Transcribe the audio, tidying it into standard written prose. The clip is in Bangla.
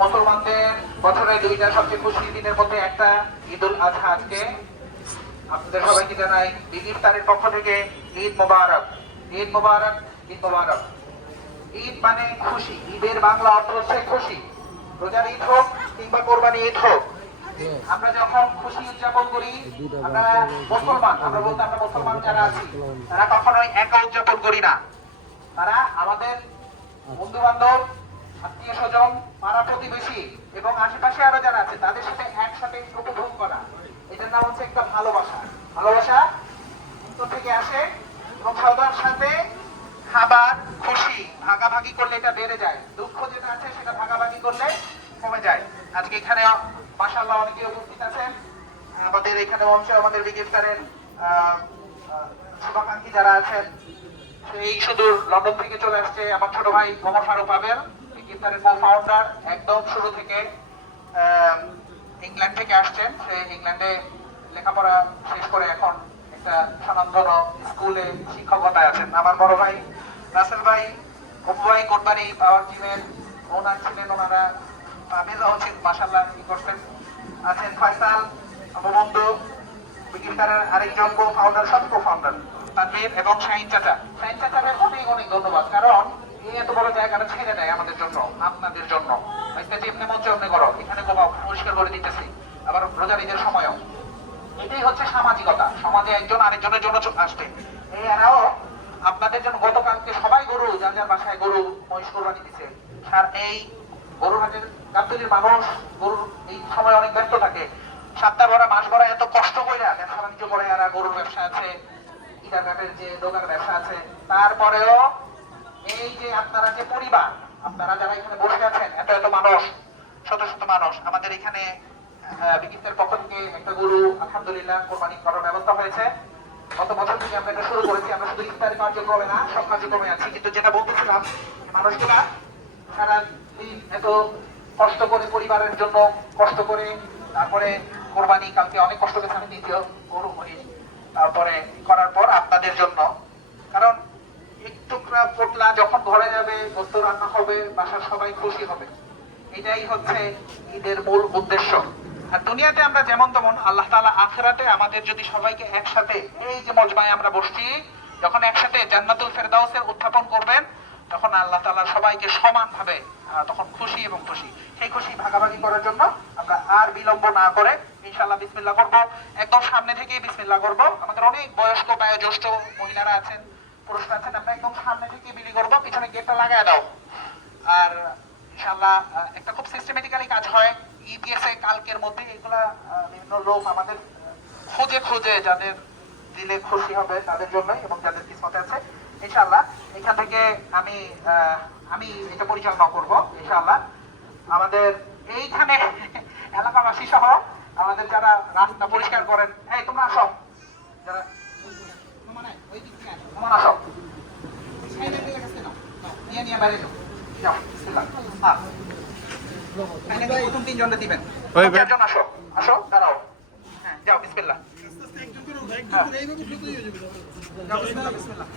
মুসলমানদের বছরের দুইটা সবচেয়ে খুশির দিনের মধ্যে একটা ঈদ উল আজহা। আজকে আপনাদের সবাইকে জানাই ইফতারের পক্ষ থেকে ঈদ মোবারক, ঈদ মোবারক, ঈদ মোবারক। ঈদ মানে খুশি, ঈদের বাংলা অর্থ হচ্ছে খুশি। রোজার ঈদ হোক কিংবা কোরবানি ঈদ হোক, আমরা যখন খুশি উদযাপন করি, আমরা মুসলমান, আমরা বলতে আমরা মুসলমান যারা আছি তারা কখনোই একা উদযাপন করি না। তারা আমাদের বন্ধু বান্ধব, আত্মীয় স্বজন, পাড়া প্রতিবেশী এবং আশেপাশে আরো যারা আছে তাদের সাথে একসাথে উপভোগ করা, এটার নাম হচ্ছে একটা ভালোবাসা। ভালোবাসা অন্তর থেকে আসে এবং সবার সাথে খাবার খুশি ভাগাভাগি করলে এটা বেড়ে যায়, দুঃখ যেটা আছে সেটা ভাগাভাগি করলে কমে যায়। আজকে এখানে মাশাআল্লাহ অনেকে উপস্থিত আছেন। আমাদের এখানে মঞ্চে আমাদের বিগ ইফতারের শুভাকাঙ্ক্ষী যারা আছেন, এই সুদূর লন্ডন থেকে চলে আসছে আমার ছোট ভাই ওমর ফারুক পাবেল, বিগ ইফতারের কো-ফাউন্ডার। একদম শুরু থেকে ইংল্যান্ড থেকে আসছেন। সে ইংল্যান্ডে লেখাপড়া শেষ করে এখন একটা স্বনামধন্য স্কুলে শিক্ষকতায় আছেন। আমার বড় ভাই রাসেল ভাই, অপু ভাই কোরবানি পাওয়ার টিমের ওনার ছিলেন, ওনারা মেজা হচ্ছেন মাশাআল্লাহ কি করছেন। আছেন ফয়সাল, বন্ধু বিগ ইফতারের আরেকজন কো-ফাউন্ডার, সব কো-ফাউন্ডার তানভীর এবং শাহিন চাচা। শাহিন চাচাকে অনেক অনেক ধন্যবাদ, কারণ এই এত বড় জায়গাটা ছেড়ে দেয় আমাদের জন্য, আপনাদের জন্য। এমনি মঞ্চে অমনি করো, এখানে পরিষ্কার করে দিতেছি, আবার রোজার ঈদের সময়ও। এটাই হচ্ছে সামাজিকতা, সমাজে একজন আরেকজনের জন্য আসবে। এরাও আপনাদের জন্য গতকালকে সবাই গরু, যার যার বাসায় গরু মহিষ কোরবানি দিচ্ছে। আর এই গরুর হাটের গাবতলির মানুষ গরুর এই সময় অনেক ব্যস্ত থাকে, সপ্তাহ ভরা মাস ভরা এত কষ্ট করে ব্যবসা বাণিজ্য করে। এরা গরুর ব্যবসা আছে, ইটাঘাটের যে দোকান ব্যবসা আছে, তারপরেও এই যে আপনারা যে পরিবার, আপনারা যারা এখানে বসে আছেন, এত এত মানুষ, শত শত মানুষ, আমাদের এখানে বিকিতের পক্ষ থেকে একটা গরু আলহামদুলিল্লাহ কোরবানি করার ব্যবস্থা হয়েছে। গত বছর থেকে আমরা এটা শুরু করেছি। আমরা শুধু ইফতারি কার্যক্রমে না, সব কার্যক্রমে আছি। কিন্তু যেটা বলতেছিলাম, মানুষগুলা সারা দিন এত কষ্ট করে পরিবারের জন্য কষ্ট করে, তারপরে কোরবানি কালকে অনেক কষ্ট করেছে, আমি দ্বিতীয় গরু মহিষ তারপরে করার পর আপনাদের জন্য, কারণ একটু পোটলা যখন ঘরে যাবে, গোস্ত রান্না হবে, বাসার সবাই খুশি হবে। এটাই হচ্ছে ঈদের মূল উদ্দেশ্য। আর দুনিয়াতে আমরা যেমন তেমন, আল্লাহ তাআলা আখিরাতে আমাদের যদি সবাইকে একসাথে এই যে মজমায় আমরা বসছি, যখন একসাথে জান্নাতুল ফেরদাউসে উত্থাপন করবেন, তখন আল্লাহ তাআলা সবাইকে সমানভাবে তখন খুশি এবং খুশি। সেই খুশি ভাগাভাগি করার জন্য আমরা আর বিলম্ব না করে ইনশাআল্লাহ বিসমিল্লাহ করব। একদম সামনে থেকেই বিসমিল্লাহ করব। আমাদের অনেক বয়স্ক বয়োজ্যেষ্ঠ মহিলারা আছেন, পুরুষরা আছেন, আমরা একদম সামনে থেকেই বিলি করব। পিছনে গেটটা লাগায় দাও। আর ইনশাআল্লাহ একটা খুব সিস্টেমেটিক্যালি কাজ হয়। ঈদ গেছে কালকের মধ্যে, এগুলা বিভিন্ন লোক আমাদের খুঁজে খুঁজে যাদের দিলে খুশি হবে তাদের জন্যই, এবং যাদের কিসমতে আছে ইনশাআল্লাহ। এখান থেকে আমি এটা পরিচালনা করব ইনশাআল্লাহ। আমাদের এইখানে এলাকাবাসী সহ আমাদের যারা রাস্তা পরিষ্কার করেন, এই তোমরা আসো, যারা তোমার আসো, নিয়ে নিয়ে বাইরে যাও, যাও বিসমিল্লাহ। প্রথম তিনজনটা দিবেন, চারজন আসো, আসো দাঁড়াও, হ্যাঁ যাও বিসমিল্লাহ। যাও বিসমিল্লাহ, বিসমিল্লাহ।